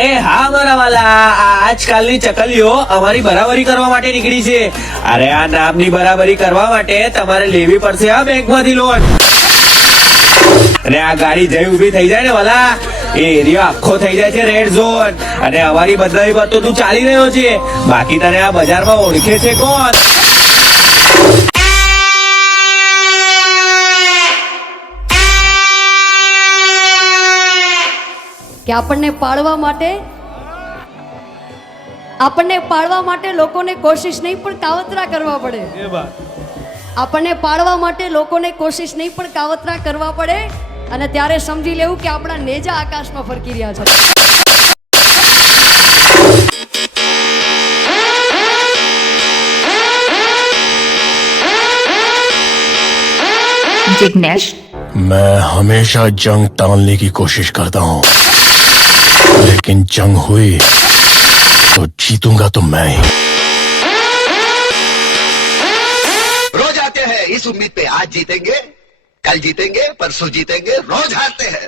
અરે હા મારા વાલા, આજકાલની ચકલીઓ અમારી બરાબરી કરવા માટે નીકળી છે. અરે આ નામની બરાબરી કરવા માટે તમારે લેવી પડશે આ બેંકમાંથી લોન. અને આ ગાડી જઈ ઉભી થઈ જાય ને વાલા, એ એરિયા આખો થઈ જાય છે રેડ ઝોન. અને અમારી બદલાવી પર તો તું ચાલી રહ્યો છે, બાકી તને આ બજારમાં ઓળખે છે કોણ? કે આપણને પાળવા માટે લોકોને કોશિશ નહીં પણ કાવતરા કરવા પડે. આપણને પાળવા માટે લોકોને કોશિશ નહીં પણ કાવતરા કરવા પડે, અને ત્યારે સમજી લેવું કે આપણા નેજા આકાશમાં ફરકી રહ્યા છે. जिग्नेश, मैं हमेशा जंग टालने की कोशिश करता हूँ, लेकिन जंग हुई तो जीतूंगा तो मैं ही. रोज आते हैं इस उम्मीद पे आज जीतेंगे, कल जीतेंगे, परसों जीतेंगे, रोज हारते हैं.